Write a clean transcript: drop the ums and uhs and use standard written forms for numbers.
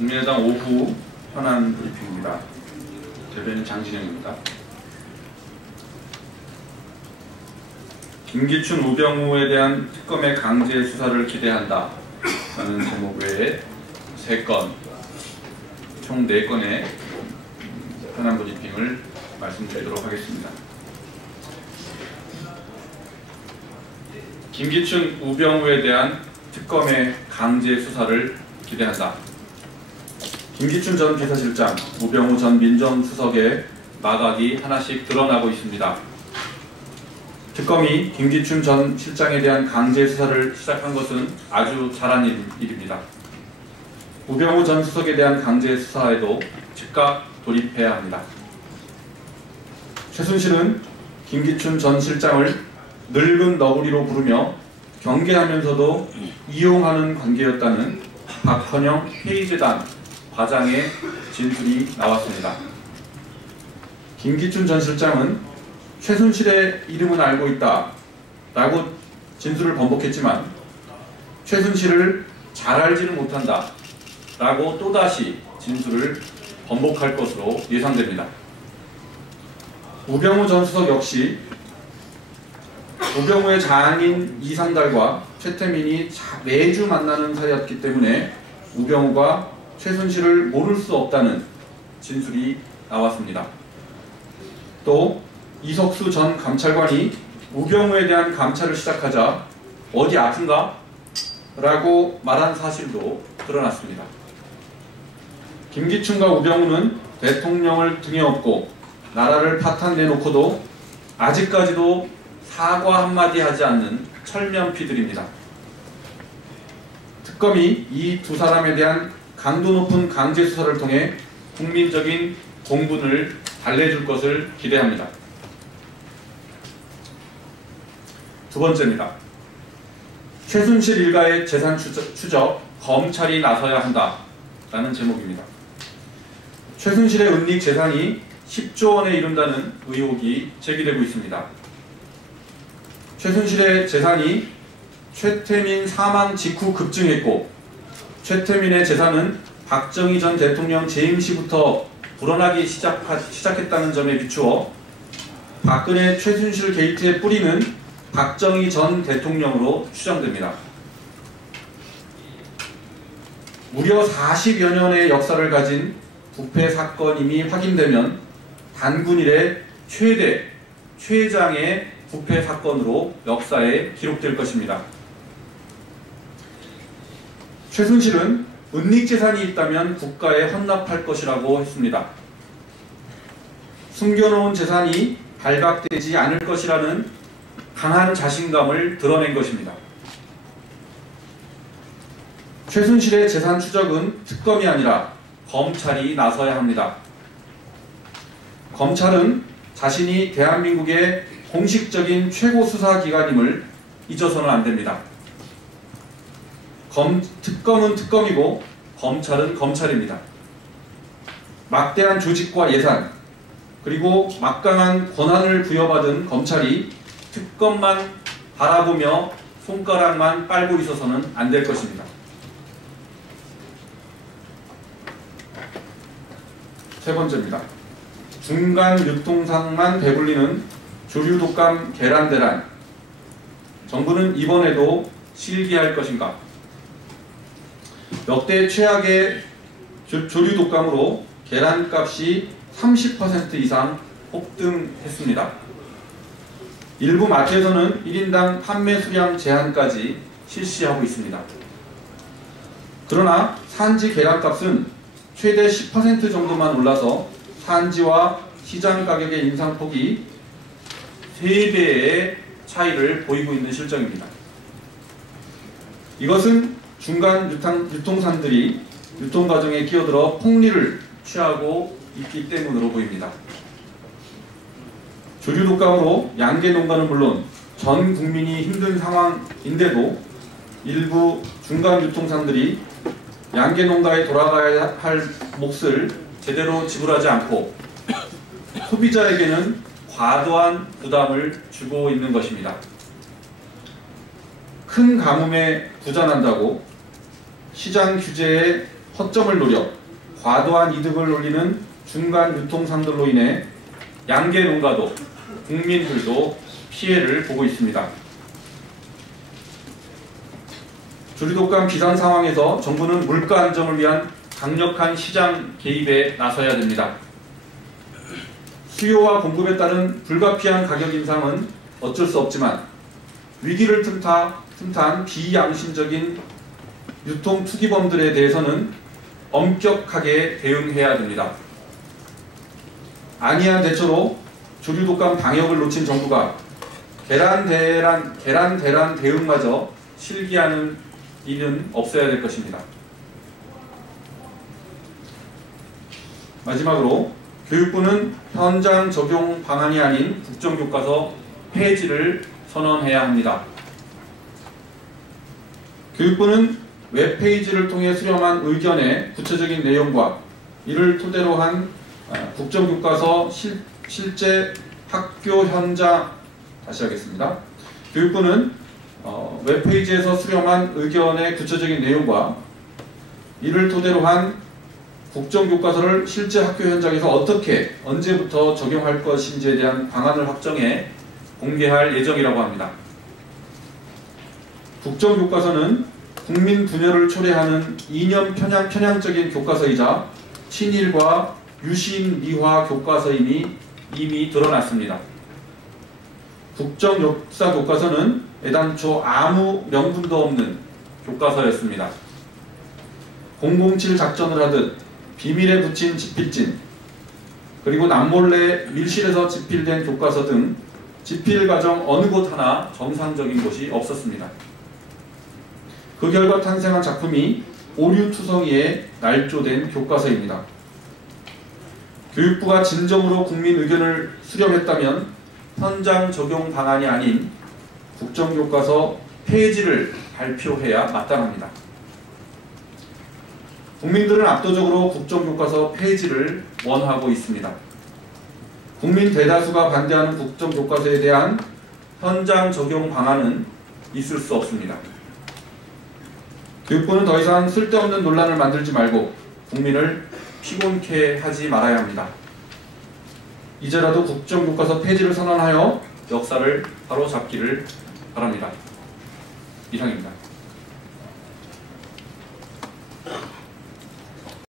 국민의당 오후 현안 브리핑입니다. 대변인 장진영입니다. 김기춘, 우병우에 대한 특검의 강제 수사를 기대한다 라는 제목 외에 3건, 총 4건의 현안 브리핑을 말씀드리도록 하겠습니다. 김기춘, 우병우에 대한 특검의 강제 수사를 기대한다. 김기춘 전 비서실장, 우병우 전 민정수석의 마각이 하나씩 드러나고 있습니다. 특검이 김기춘 전 실장에 대한 강제 수사를 시작한 것은 아주 잘한 일입니다. 우병우 전 수석에 대한 강제 수사에도 즉각 돌입해야 합니다. 최순실은 김기춘 전 실장을 늙은 너구리로 부르며 경계하면서도 이용하는 관계였다는 박헌영 회의재단 과장의 진술이 나왔습니다. 김기춘 전 실장은 최순실의 이름은 알고 있다 라고 진술을 번복했지만 최순실을 잘 알지는 못한다 라고 또다시 진술을 번복할 것으로 예상됩니다. 우병우 전 수석 역시 우병우의 장인 이상달과 최태민이 매주 만나는 사이였기 때문에 우병우가 최순실을 모를 수 없다는 진술이 나왔습니다. 또 이석수 전 감찰관이 우병우에 대한 감찰을 시작하자 어디 아픈가? 라고 말한 사실도 드러났습니다. 김기춘과 우병우는 대통령을 등에 업고 나라를 파탄내놓고도 아직까지도 사과 한마디 하지 않는 철면피들입니다. 특검이 이 두 사람에 대한 강도 높은 강제 수사를 통해 국민적인 공분을 달래줄 것을 기대합니다. 두 번째입니다. 최순실 일가의 재산 추적, 검찰이 나서야 한다 라는 제목입니다. 최순실의 은닉 재산이 10조 원에 이른다는 의혹이 제기되고 있습니다. 최순실의 재산이 최태민 사망 직후 급증했고 최태민의 재산은 박정희 전 대통령 재임 시부터 불어나기 시작했다는 점에 비추어 박근혜 최순실 게이트의 뿌리는 박정희 전 대통령으로 추정됩니다. 무려 40여 년의 역사를 가진 부패 사건임이 확인되면 단군 이래 최장의 부패 사건으로 역사에 기록될 것입니다. 최순실은 은닉 재산이 있다면 국가에 헌납할 것이라고 했습니다. 숨겨놓은 재산이 발각되지 않을 것이라는 강한 자신감을 드러낸 것입니다. 최순실의 재산 추적은 특검이 아니라 검찰이 나서야 합니다. 검찰은 자신이 대한민국의 공식적인 최고 수사기관임을 잊어서는 안 됩니다. 특검은 특검이고 검찰은 검찰입니다. 막대한 조직과 예산 그리고 막강한 권한을 부여받은 검찰이 특검만 바라보며 손가락만 빨고 있어서는 안 될 것입니다. 세 번째입니다. 중간 유통상만 배불리는 조류 독감 계란대란. 정부는 이번에도 실기할 것인가? 역대 최악의 조류 독감으로 계란값이 30% 이상 폭등했습니다. 일부 마트에서는 1인당 판매 수량 제한까지 실시하고 있습니다. 그러나 산지 계란값은 최대 10% 정도만 올라서 산지와 시장 가격의 인상폭이 3배의 차이를 보이고 있는 실정입니다. 이것은 중간 유통산들이 유통 과정에 끼어들어 폭리를 취하고 있기 때문으로 보입니다. 조류 독감으로 양계 농가는 물론 전 국민이 힘든 상황인데도 일부 중간 유통산들이 양계 농가에 돌아가야 할 몫을 제대로 지불하지 않고 소비자에게는 과도한 부담을 주고 있는 것입니다. 큰 가뭄에 부자난다고 시장 규제에 허점을 노려 과도한 이득을 올리는 중간 유통상들로 인해 양계 농가도 국민들도 피해를 보고 있습니다. 주류독감 비상 상황에서 정부는 물가 안정을 위한 강력한 시장 개입에 나서야 됩니다. 수요와 공급에 따른 불가피한 가격 인상은 어쩔 수 없지만 위기를 틈탄 비양심적인 유통 투기범들에 대해서는 엄격하게 대응해야 됩니다. 안이한 대처로 주류독감 방역을 놓친 정부가 계란 대란 대응마저 실기하는 일은 없어야 될 것입니다. 마지막으로 교육부는 현장 적용 방안이 아닌 국정교과서 폐지를 선언해야 합니다. 교육부는 웹페이지를 통해 수렴한 의견의 구체적인 내용과 이를 토대로 한 국정교과서 실제 학교 현장 다시 하겠습니다. 교육부는 웹페이지에서 수렴한 의견의 구체적인 내용과 이를 토대로 한 국정교과서를 실제 학교 현장에서 어떻게 언제부터 적용할 것인지에 대한 방안을 확정해 공개할 예정이라고 합니다. 국정교과서는 국민 분열을 초래하는 이념 편향적인 교과서이자 친일과 유신 미화 교과서임이 이미 드러났습니다. 국정역사 교과서는 애당초 아무 명분도 없는 교과서였습니다. 007 작전을 하듯 비밀에 붙인 집필진, 그리고 남몰래 밀실에서 집필된 교과서 등 집필 과정 어느 곳 하나 정상적인 곳이 없었습니다. 그 결과 탄생한 작품이 오류투성이에 날조된 교과서입니다. 교육부가 진정으로 국민 의견을 수렴했다면 현장 적용 방안이 아닌 국정교과서 폐지를 발표해야 마땅합니다. 국민들은 압도적으로 국정교과서 폐지를 원하고 있습니다. 국민 대다수가 반대하는 국정교과서에 대한 현장 적용 방안은 있을 수 없습니다. 교육부는 더 이상 쓸데없는 논란을 만들지 말고 국민을 피곤케 하지 말아야 합니다. 이제라도 국정교과서 폐지를 선언하여 역사를 바로잡기를 바랍니다. 이상입니다.